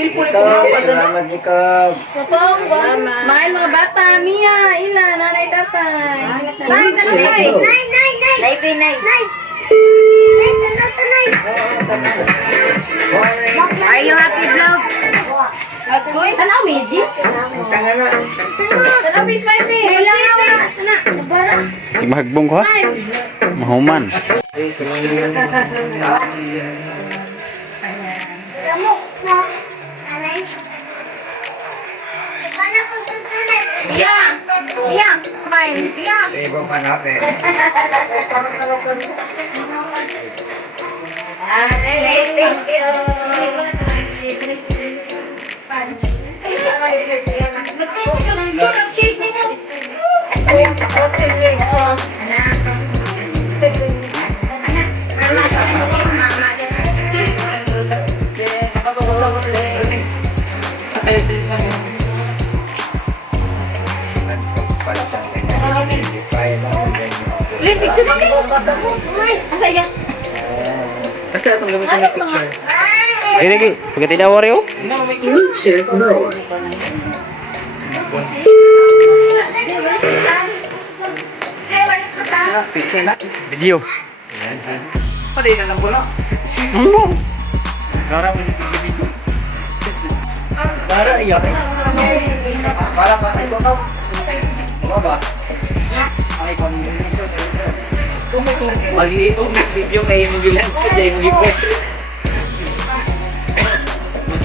cellphone ko na pa sa Salamat ikaw. Smile mga bata, Mia, Ila, Nanay Tapay. Nay, Nay, nay, nay. Nay, nay. Nay. Nay, tanay. Are you happy, vlog? Magkoy, tanaw, Meji. Tanaw, Miss Marty. Si Mahagbong ko ha? Mahuman. Yeah, yeah, smile, yeah. Ibo pa natin. Thank Kasi itong gamitin ng picture. Lagi, pagkati na Wario? Picture na. Video. Pwede na lang po na. Ano? Para mo dito video. Para iyak. Para pa tayo ba? Ba? Ay, combination. Maliit ang video kayo mag-lens ka dyan mo ipo.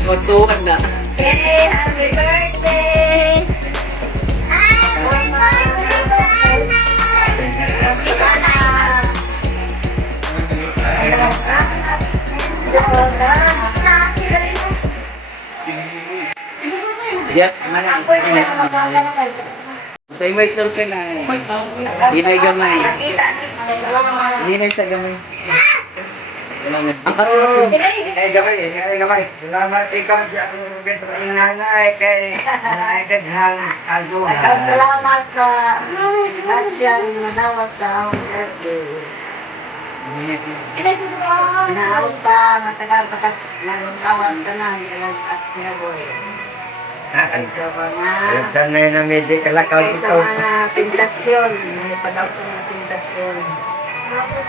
Magtuwan na. Hey, happy birthday! Yeah, sa imay sir ka na. Hinay gamay. Hinay sa gamay. Ang karoon. Ay, gamay. Salamat ikaw. Bento ng nanay kay daghang alduha. Salamat sa Asyan manawag sa akong birthday. Pinaalta, matagal manawag ka na, nagkas niya boy. Ito pa nga. Saan na yun ang medyo kalakaw Ito ikaw? mga pintasyon. May pag-out sa mga pintasyon.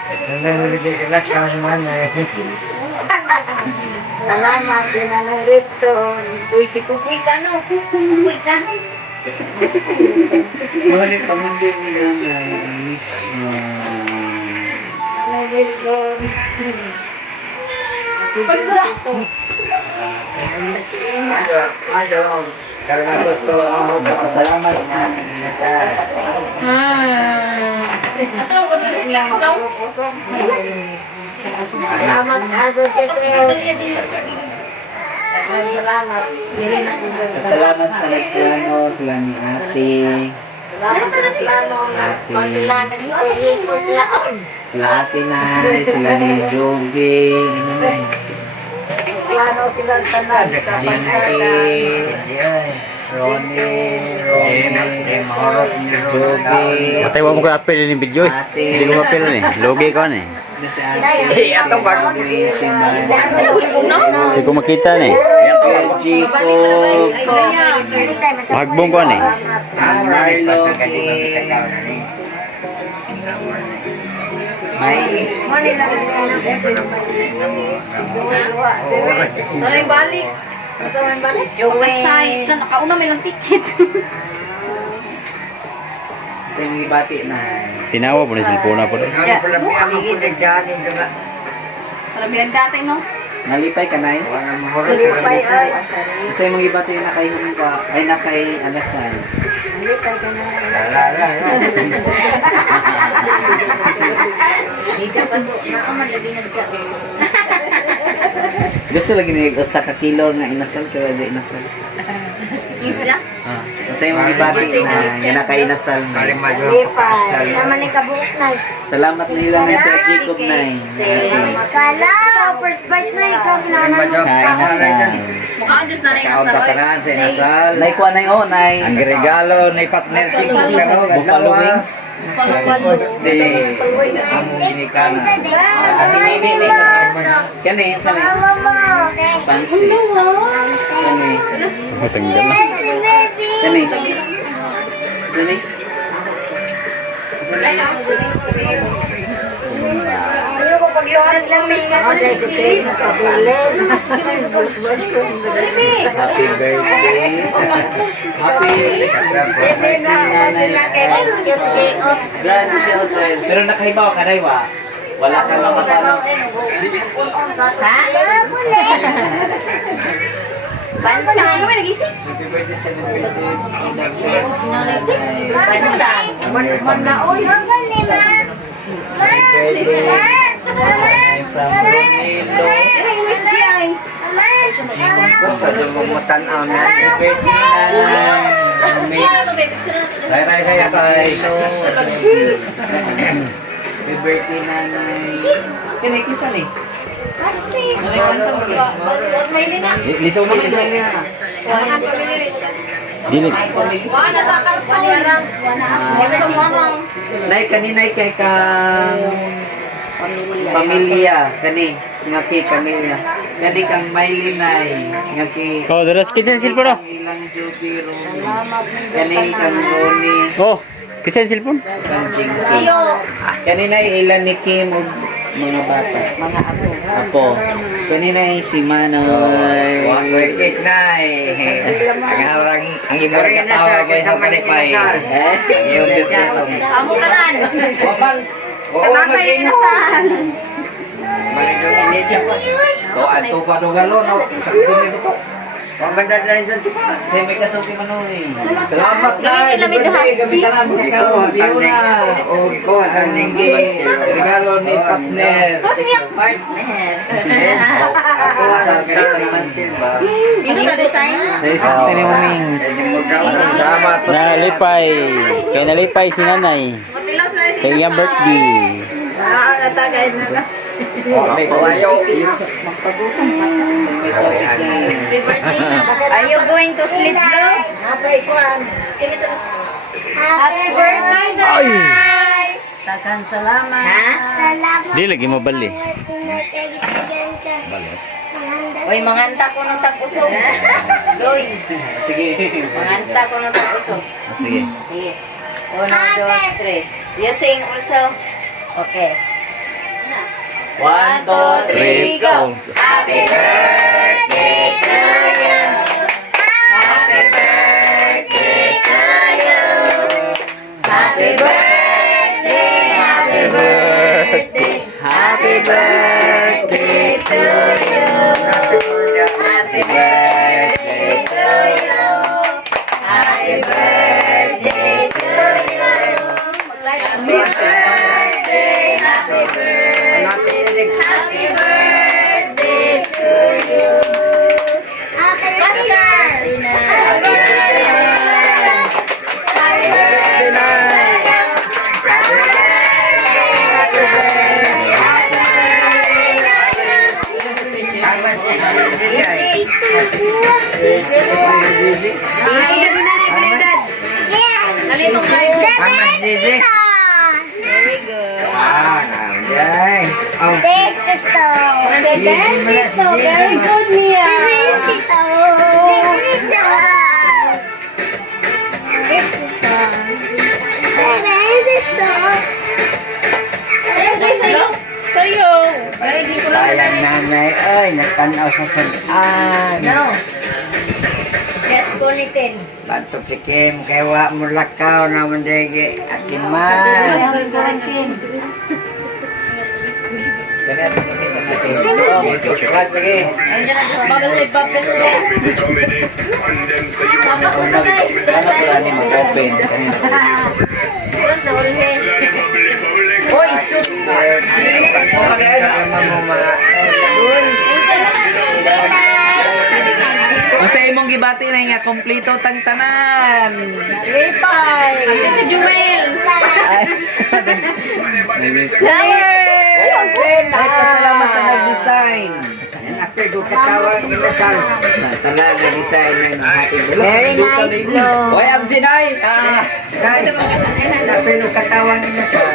Saan na yun ang medyo kalakaw naman eh. Salamat din ang Ritson. Uy, si Kukuy ka no? Kukuy ka no? Mahalit pa mong din nila sa miss. Ang Ritson. Salamat sa Salamat Ado Jekeo. Salamat. salamat sa nagplano, sila ni ate. Salamat sa plano. Pagkilanan ko ito sila. Sila ate na, sila ni Joby. Plano sila tanan. Ronnie, Joby. Matay mo ko apel ni video eh. Hindi ko apel ni. Logi ko ni. Si ate. Ato ba? Hindi ko makita ni. Chico. Mahagbong ko ni. Marlo. May Nanay balik. Masa man balik? Oversize na nakauna may lang ticket. sa mga ibati na. Tinawa po na cellphone ako doon. Ano pala ang dyan? Parabihan dati no? Nalipay ka na eh. Lipay ay. Sa mga ibati na kay Humpa, ay na kay Alasan. Lipay ka na. Di dyan pa to. Nakaman na din nagdyan. Gusto lagi ni sa kakilo nga inasal kaya di inasal. Yung sila? Sa mga ibati na kay inasal na. Lipay. Sama ni kabuok na. Salamat na ilang na kay Jacob na eh. Kala. Ikaw first bite na ikaw kinakanan mo. Sa inasal. Mukhang Diyos na rin Kaon kasal. pa tanan sa inasal. Nay kuha na yun, nay. Ang regalo ni partner ko pero Buffalo wings. Di ang ginikana. Ate Mimi ni. Kani, saan Pansi. Kani. Matanggal na. Kani. Kani. Ayoko pag-iwan lang may kapatid. Happy birthday. Grandchildren. Pero nakahibaw ka na iwa. Wala ka na matanong. Bansa. Ano ba nagising? Happy birthday sa birthday. From Romelo. Ay, Miss G.I. Mutanaw na. Happy birthday na. Happy birthday nanay. Kini kisa ni. Nanay kansa mo. Lisaw mo na. Dili. Wala sa karton. Wala sa mamang. Nay kaninay kay kang pamilya kani nga kay pamilya. Kani kang Mailinay nga kay Oh, dalas kitchen cellphone oh. ilang Jubiro. Kani kang Roni, Oh, kitchen cellphone. kang Jinky. Ayo. Kanina ilan ni Kim ug mga bata. Mga apo. Kanina si Manoy. Wait na eh. Ang iba rin katawa ko sa palipay. Yung birthday. Amo kanan. Wabal. Kanan tayo inasahan. Maligong inidya pa. Ato pa do galo no. Pamanda na rin dito pa. Say may kasulti Manoy. Salamat na. Lamig na lamig na. Gabi ka na mo ikaw. Biuna. O Ikaw ang tanding regalo ni partner. Tapos niya. Ako ang ganito naman din ba? Ano ka design? Sa isang tinimings. Salamat. Nalipay. Kay nalipay si nanay. Matilas na Kay iyang birthday. May kawayo. May sorry na. Happy birthday na. Are you going to sleep now? Happy birthday na. Ay. Takan salamat. Ha? Di lagi mo bali. Uy, manganta ko ng tag-usog. Loy, Sige. manganta ko ng tag-usog. Sige. Sige. 1, 2, 3. You sing also? Okay. 1, 2, 3, go! Happy birthday to you. Happy birthday to you. Happy birthday, happy birthday, happy birthday to you. Happy birthday to you. Happy birthday to you. Happy birthday, happy birthday. Happy birthday to you. Happy birthday. Happy birthday. Happy birthday. Nalitong live. Mama Gigi. Very good. Yay. Oh. Very good, Mia. Sa'yo. Sa'yo. Sayang nanay. Ay, natanaw sa sudan. No. Just kulitin. Bantok si Kim. Kaya wa mo lakaw na mandegi. Akin man. Surprise lagi. Ayun dyan ang babalik. Ano pala ni mag-open? Tapos na ulit. Uy, sus. Masa imong gibati na nga kompleto tang tanan. Lipay. Ang si Jewel. Ay, pasalamat sa nag-design. Ako, gupatawa sa lasal. Talaga design ng happy birthday. Very nice, Flo. Hoy, Absinay! Guys, ako, katawa ni lasal.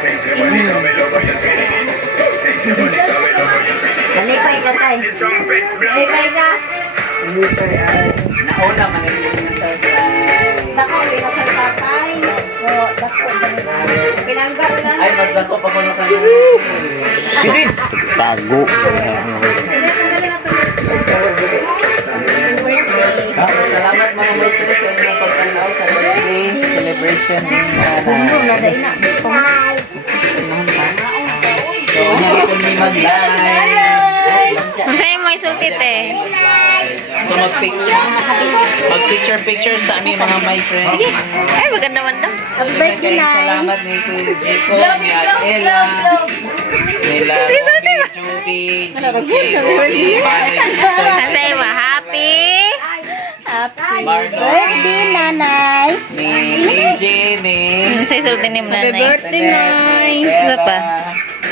Nalipay ka tay. Nalipay ka. Nauna man yung na-surprise. Dako, pinasal tatay. Oo, dako. Pinangga ulan. Ay, mas dako pa ko na kanya. Tago. Salamat mga my friends sa inyong pagtanaw sa birthday celebration ni Nanay. So, hindi ko ni mag-live. Kung sa'yo mo isultit eh. So, mag-picture sa aming mga my friends. Ay, maganda man daw. Salamat ni Kuya Jacob, ni Ella, nila Juby, Juby, Manoy Jason, Kung sa'yo mo, happy. birthday, nanay. ni DJ, ni Sa isultin ni nanay. birthday, Nay. Isa pa.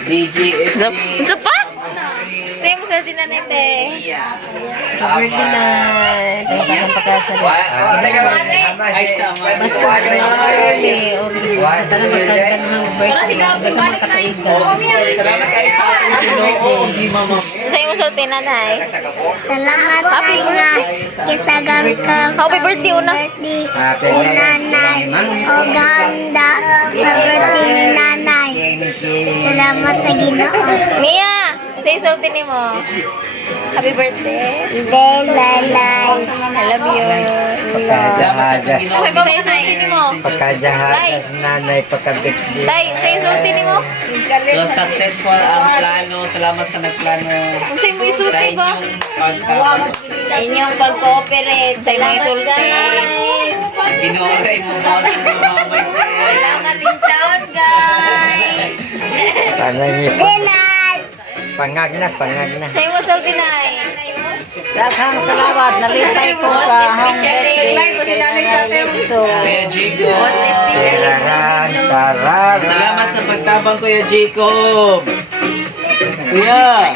DJ, Isa pa? Sa'yo mo isultin nanay, te. Birthday na. Tayo pa ng pagkasal. Ay, sama. Mas birthday. Salamat kayo sa ating Ginoo, di mama. Sa'yo mo isultin nanay. Salamat tayo nga kita gamit ka Happy birthday una. birthday ni nanay. O ganda sa birthday ni nanay. Salamat sa Ginoo. Mia, say something ni mo. Happy birthday. Then nanay. I love you. Salamat sa ating Ginoo. Say something ni mo. Pagkajahatas nanay, pagkabigdi. Tay, say something ni mo. So, successful ang plano. Salamat sa nagplano. Kung sa'yo mo Sa isulti ba? inyong pagkabot. Inyong pag-cooperate. Sa'yo mo isulti. Ginuoray mo mo sa mga my friends. Salamat din sound, guys. Panangit. Dinay. Pangagna. Sa'yo mo isulti na eh. Daghang salamat. Nalitay ko sa Kuya Jacob. Taran. Salamat sa pagtabang, Kuya Jacob. Kuya.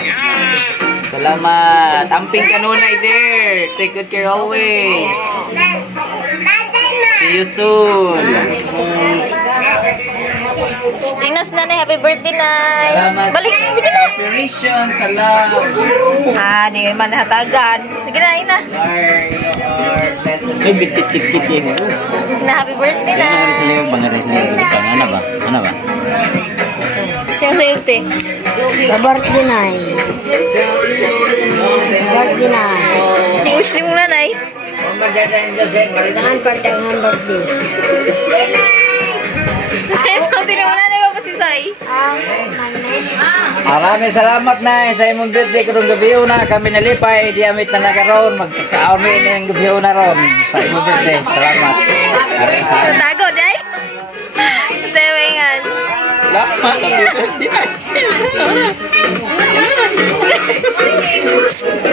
Salamat. Amping kanunay there. Take good care always. See you soon. Inas na na, happy birthday na. Salamat. Balik, sige na. Inspiration sa love. Di man hatagan. Sige na, ina. You are blessed. Ay, bitit-bitit yan. Na, happy birthday na. Ano sila yung bangarin sila? Ano ba? Ano ba? Sino sa'yo, te? Birthday nay. Birthday nay. Wish ni mo nanay. Daan pagdagang birthday. Sa'yo, something ni mo nanay ko pa si Sai. Maraming salamat na sa imong birthday karong gabi na kami nalipay di amit na nagaroon magkakaon ng gabi na ron sa imong birthday. Salamat. Tago, day? Sa'yo, ingan. Salamat.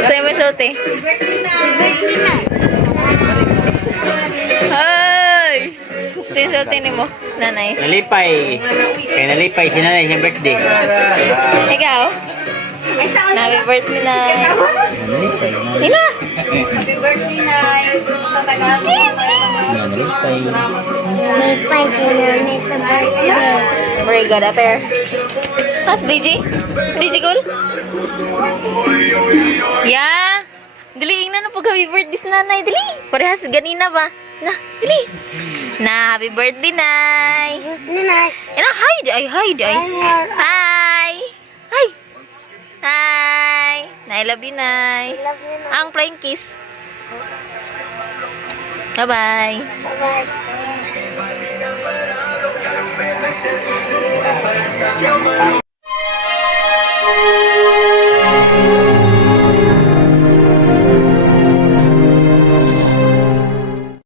Sa'yo, may sulte. Ay! Sa'yo, sulte ni mo, nanay. Nalipay. Kaya nalipay si nanay siyang birthday. Ikaw? Happy birthday, Nay. Ina! Happy birthday, Nay. Nalipay. Nalipay si nanay sa birthday. Very good, Aper. How's DJ? DJ cool? Yeah. Dili na pag happy birthday sa nanay. Dili. Parehas ganina ba? Na, dili. Na, happy birthday, Nay. Nanay. Ina, hide. Ay, hide. Ay. Hi. Hi. Hi. I love you, Nay. Love you na. Ang flying kiss. Bye-bye. Bye-bye.